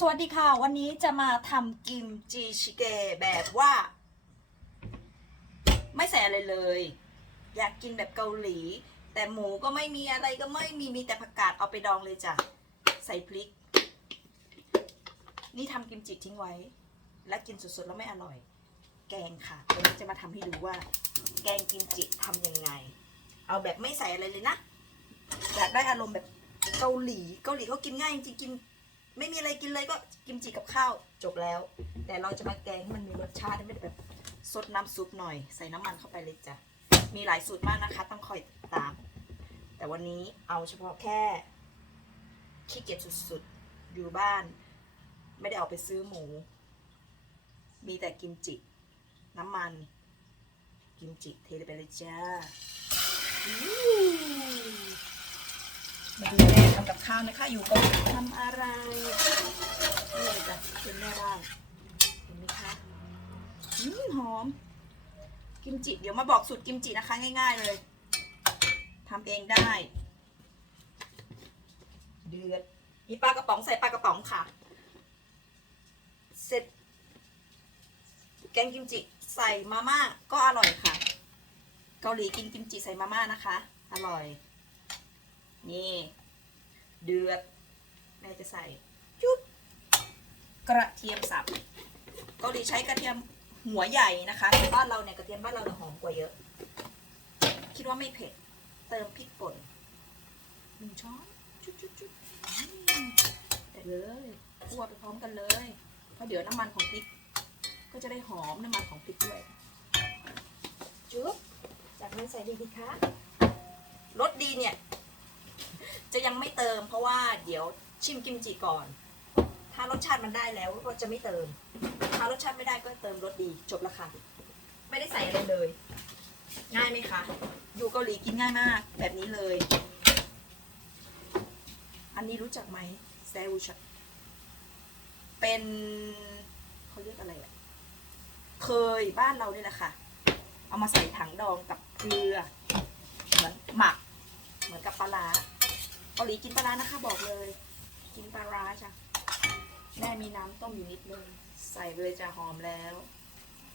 สวัสดีค่ะ วันนี้จะมาทำกิมจิชิเกะแบบว่า ไม่ใส่อะไรเลย อยากกินแบบเกาหลี แต่หมูก็ไม่มีอะไรก็ไม่มีมีแต่ผักกาดเอาไปดองเลยจ้ะ ใส่พริก นี่ทำกิมจิทิ้งไว้ และกินสดๆแล้วไม่อร่อย แกงค่ะวันนี้จะมาทำให้ดูว่า แกงกิมจิทำยังไง เอาแบบไม่ใส่อะไรเลยนะอยากได้อารมณ์แบบเกาหลี เกาหลีเขากินง่ายจริงๆกิน ไม่มีอะไรกินเลยก็กิมจิกับข้าวจบแล้ว แต่เราจะมาแกงให้มันมีรสชาติไม่ได้แบบซดน้ำซุปหน่อย ใส่น้ำมันเข้าไปเลยจ้ะมีหลายสูตรมากนะคะ ต้องคอยตาม แต่วันนี้เอาเฉพาะแค่ขี้เกียจสุดๆ อยู่บ้าน ไม่ได้ออกไปซื้อหมู มีแต่กิมจิ น้ำมัน กิมจิเทไปเลยจ้า มาดูแม่ทำกับข้าวนะคะ อยู่กับทำอะไรนี่จ้ะเป็นแม่บ้านเห็นไหมคะอืมหอม กิมจิ เดี๋ยวมาบอกสูตรกิมจินะคะ ง่าย ๆ เลยทำเองได้ เดือดมีปลากระป๋องใส่ปลากระป๋องค่ะ เสร็จ แกงกิมจิใส่มาม่าก็อร่อยค่ะ เกาหลีกินกิมจิใส่มาม่านะคะ อร่อย นี่ เดือด แม่จะใส่จุดกระเทียมสับเกาหลีใช้กระเทียมหัวใหญ่นะคะแต่บ้านเราเนี่ยกระเทียมบ้านเราเนี่ยหอมกว่าเยอะ คิดว่าไม่เผ็ด เติมพริกป่นหนึ่งช้อนจุดจุดจุดอืมแต่เลยคั่วไปพร้อมกันเลยเพราะเดี๋ยวน้ำมันของพริก ก็จะได้หอมน้ำมันของพริกด้วยจุ๊บจากนั้นใส่ดีดีคะรสดีเนี่ย จะยังไม่เติม เพราะว่าเดี๋ยวชิมกิมจิก่อน ถ้ารสชาติมันได้แล้วก็จะไม่เติม ถ้ารสชาติไม่ได้ก็เติมรสดีจบละค่ะไม่ได้ใส่อะไรเลย ง่ายไหมคะ อยู่เกาหลีกินง่ายมาก แบบนี้เลย อันนี้รู้จักไหมแซวูชะเป็นเขาเรียกอะไรอะเคยบ้านเราเนี่ยแหละค่ะ เอามาใส่ถังดองกับเกลือ เหมือนหมัก เหมือนกับปลาร้า เกาหลีกินปลาร้านะคะบอกเลย กินปลาร้าจ้ะแม่มีน้ำต้มอยู่นิดนึงใส่ไปเลยจะหอมแล้ว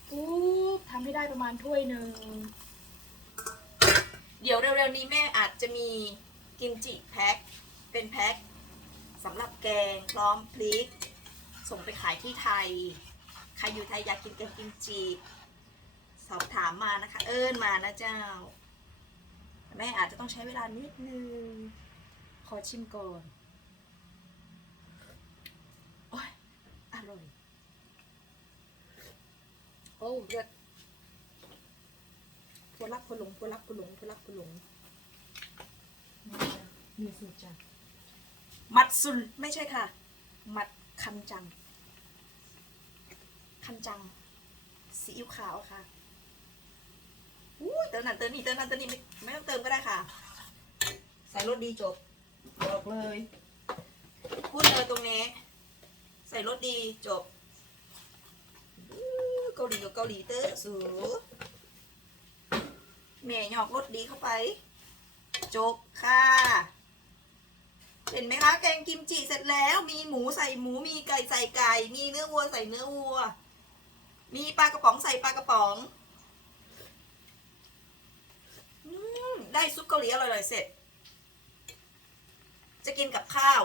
ปุ๊บทำให้ได้ประมาณถ้วยหนึ่งเดี๋ยวเร็วๆนี้แม่อาจจะมีกิมจิแพ็คเป็นแพ็คสำหรับแกงพร้อมพริก ส่งไปขายที่ไทย ใครอยู่ไทยอยากกินแกงกิมจิสอบถามมานะคะ เอิญมานะเจ้า แม่อาจจะต้องใช้เวลานิดนึง ชิมก่อน โอ้ย อร่อย โอ้เลือดพวรักพวหลงพัวรักพวหลงพัวรักพวหลงมีสูตรจ้ะมัดซุนไม่ใช่ค่ะ มัดคันจัง คันจังซีอิ๊วขาวค่ะอู้ยเติมนั่นเติมนี่เติมนั่นเติมนี่ไม่ไม่ต้องเติมก็ได้ค่ะ ใส่รสดีจบ บอกเลยพูดเลยตรงนี้ ใส่รสดีจบเกาหลีกับเกาหลีเตอร์สูแม่หยอกรสดีเข้าไป จบค่ะ เห็นไหมคะ แกงกิมจิเสร็จแล้ว มีหมูใส่หมู มีไก่ใส่ไก่ มีเนื้อวัวใส่เนื้อวัว มีปลากระป๋องใส่ปลากระป๋องอได้ซุปเกาหลีอร่อยๆเสร็จ จะกินกับข้าว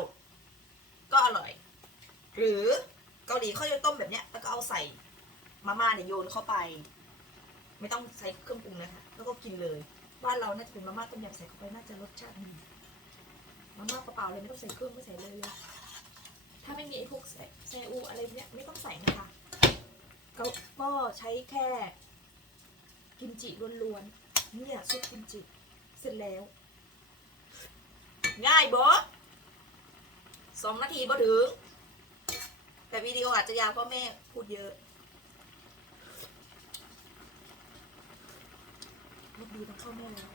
ก็อร่อย หรือเกาหลีเขาจะต้มแบบเนี้ย แล้วก็เอาใส่มาม่าเนี่ยโยนเข้าไป ไม่ต้องใส่เครื่องปรุงนะคะแล้วก็กินเลย บ้านเราน่าจะเป็นมาม่าต้มยำใส่เข้าไปน่าจะรสชาติดีมาม่าเปล่าๆเลยไม่ต้องใส่เครื่องไม่ใส่เลยเลยถ้าไม่มีไอ้พวกแซแซอูอะไรเนี้ยไม่ต้องใส่นะคะก็ก็ใช้แค่กิมจิล้วนๆเนี่ยซุปกิมจิเสร็จแล้ว ง่ายบอสองนาทีบ่ถึง แต่วิดีโออาจจะยาวเพราะแม่พูดเยอะรสดีต้องเข้าแม่แล้ว